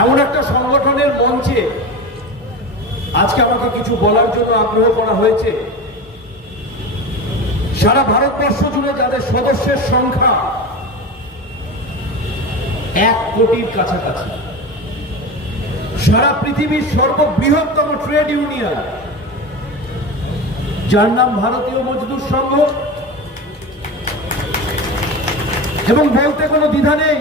এমন একটা সংগঠনের মঞ্চে আজকে আমাকে কিছু বলার জন্য আগ্রহ করা হয়েছে। সারা ভারতবর্ষ জুড়ে যাদের সদস্যের সংখ্যা 1 কোটির কাছাকাছি, সারা পৃথিবীর সর্ববৃহত্তম ট্রেড ইউনিয়ন যার নাম ভারতীয় মজদুর সংঘ, এবং বলতে কোনো দ্বিধা নেই,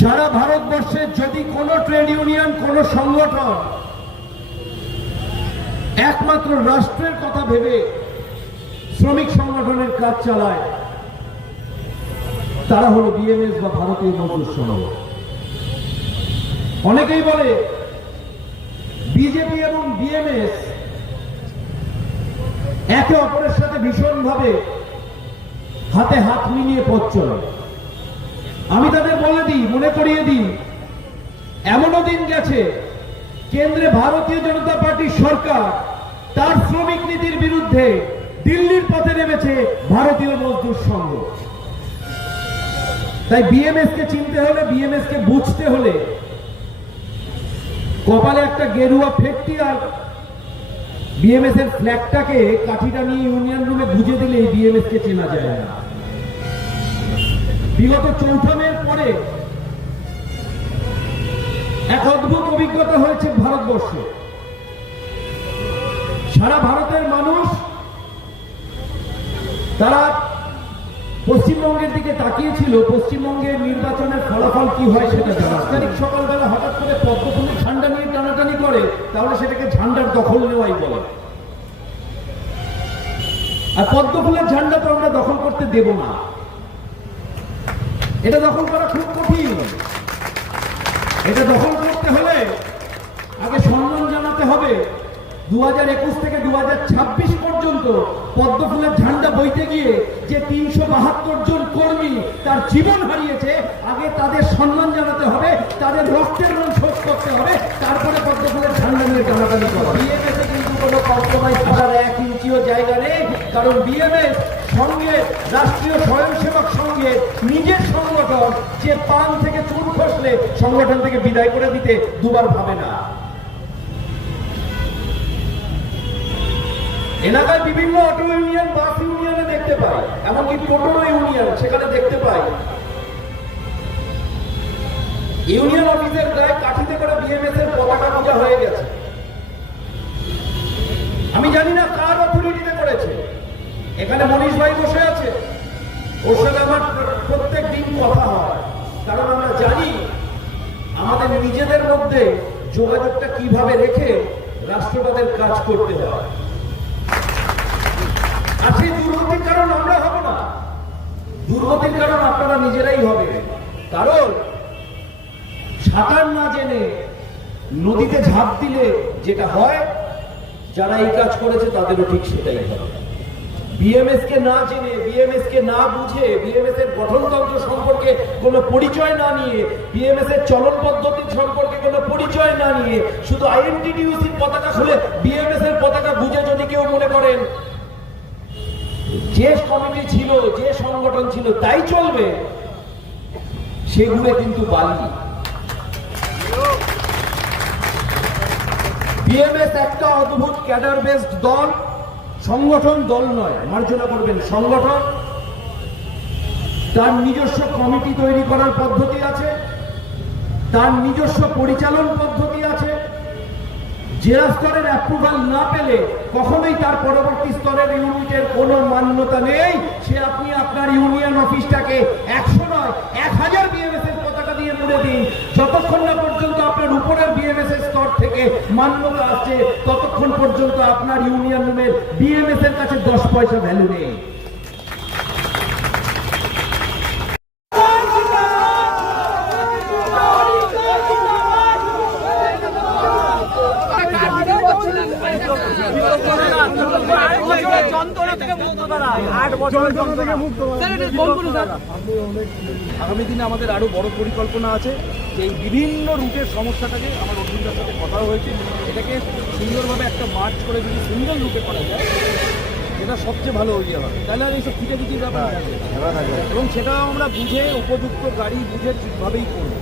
সারা ভারতবর্ষের যদি কোনো ট্রেড ইউনিয়ন, কোনো সংগঠন একমাত্র রাষ্ট্রের কথা ভেবে শ্রমিক সংগঠনের কাজ চালায়, তারা হলো বিএমএস বা ভারতীয় মজদুর সংঘ। অনেকেই বলে বিজেপি এবং বিএমএস একে অপরের সাথে ভীষণভাবে হাতে হাত মিলিয়ে পথ চলে। আমি তাদের বলে দিই, মনে করিয়ে দিই, এমনও দিন গেছে কেন্দ্রে ভারতীয় জনতা পার্টির সরকার তার শ্রমিক নীতির বিরুদ্ধে দিল্লির পথে নেমেছে ভারতীয় মজদুর সংঘ। তাই বিএমএস কে চিনতে হলে, বিএমএস কে বুঝতে হলে কপালে একটা গেরুয়া ফেটটি আর বিএমএস এর ফ্ল্যাগটাকে কাঠিটা নিয়ে ইউনিয়ন রুমে গুঁজে দিলে বিএমএস কে চেনা যায় না। বিগত ৪ঠা মের পরে এক অদ্ভুত অভিজ্ঞতা হয়েছে ভারতবর্ষে। সারা ভারতের মানুষ তারা পশ্চিমবঙ্গের দিকে তাকিয়েছিল, পশ্চিমবঙ্গের নির্বাচনের ফলাফল কি হয় সেটা জানা। তারিখ সকালবেলা হঠাৎ করে পদ্মফুলের ঝান্ডা নিয়ে টানাটানি করে, তাহলে সেটাকে ঝান্ডার দখল নেওয়াই বলে। আর পদ্মফুলের ঝান্ডা তো আমরা দখল করতে দেব না, এটা দখল করা খুব কঠিন। এটা দখল করতে হলে আগে সম্মান জানাতে হবে 2021 থেকে 2026 পর্যন্ত পদ্মফুলের ঝান্ডা বইতে গিয়ে যে 372 জন কর্মী তার জীবন হারিয়েছে, আগে তাদের সম্মান জানাতে হবে, তাদের রক্তের ঋণ শোধ করতে হবে, তারপরে পদ্মফুলের ঝান্ডা নিয়ে টানাটানি করা। বিএমএস এ কিন্তু কোনো কম্প্রোমাইজ করার 1 ইঞ্চিও জায়গা নেই, কারণ বিএমএস সঙ্গে রাষ্ট্রীয় স্বয়ংসেবক সংঘের নিজের সংগঠন, যে পান থেকে চুন খসলে সংগঠন থেকে বিদায় করে দিতে দুবার ভাবে না। এলাকায় বিভিন্ন অটো ইউনিয়ন, বাস ইউনিয়নে দেখতে পাই, এমনকি টোটো ইউনিয়ন, সেখানে দেখতে পাই ইউনিয়ন অফিসের গায়ে কাঠিতে করে বিএমএস এর পতাকা পূজা হয়ে গেছে। আমি জানি না কার অথরিটিতে করেছে। এখানে মনীষ ভাই বসে আছে, ওর সাথে আমার প্রত্যেক দিন কথা হয়, কারণ আমরা জানি আমাদের নিজেদের মধ্যে যোগাযোগটা কিভাবে রেখে রাষ্ট্রবাদের কাজ করতে হয়। আর সেই দুর্গতির কারণ আমরা হব না, দুর্গতির কারণ আপনারা নিজেরাই হবে। কারণ সাঁতার না জেনে নদীতে ঝাঁপ দিলে যেটা হয়, যারা এই কাজ করেছে তাদেরও ঠিক সেটাই হবে। বিএমএস কে না জেনে, বিএমএস কে না বুঝে, বিএমএস এর গঠনতন্ত্র সম্পর্কে কোনো পরিচয় না নিয়ে, বিএমএস এর চলন পদ্ধতি সম্পর্কে কোনো পরিচয় না নিয়ে, শুধু আইএনটিটিইউসির পতাকা খুলে বিএমএস এর পতাকা বুঝে যদি কেউ মনে করেন যে কমিটি ছিল, যে সংগঠন ছিল তাই চলবে, সেগুলো কিন্তু বালি। বিএমএস একটা অদ্ভুত ক্যাডার বেসড দল, সংগঠন, দল নয়, মার্জনা করবেন, সংগঠন। তার নিজস্ব কমিটি তৈরি করার পদ্ধতি আছে, তার নিজস্ব পরিচালন পদ্ধতি আছে। জেলা স্তরের অ্যাপ্রুভাল না পেলে কখনোই তার পরবর্তী স্তরের ইউনিটের কোনো মান্যতা নেই। সে আপনি আপনার ইউনিয়ন অফিসটাকে 100 নয় 1000 বিএমএস এর পতাকা দিয়ে মুড়ে দিন, যতক্ষণ না পর্যন্ত আপনার উপরের বিএমএস এর স্তর থেকে মান্যতা আসছে, ততক্ষণ পর্যন্ত আপনার ইউনিয়ন রুমের বিএমএস এর কাছে 10 পয়সা ভ্যালু নেই। আগামী দিনে আমাদের আরো বড় পরিকল্পনা আছে, যে এই বিভিন্ন রুটের সমস্যাটাকে আমার অর্জুনদার সাথে কথা হয়েছে, এটাকে সুন্দরভাবে একটা মার্চ করে যদি সুন্দর রুটে করা যায়, এটা সবচেয়ে ভালো হয়ে যাবে। তাহলে আর এইসব খিটাখিটির ব্যাপার থাকে, এবং সেটাও আমরা বুঝে উপযুক্ত গাড়ি বুঝে ঠিকভাবেই করবো।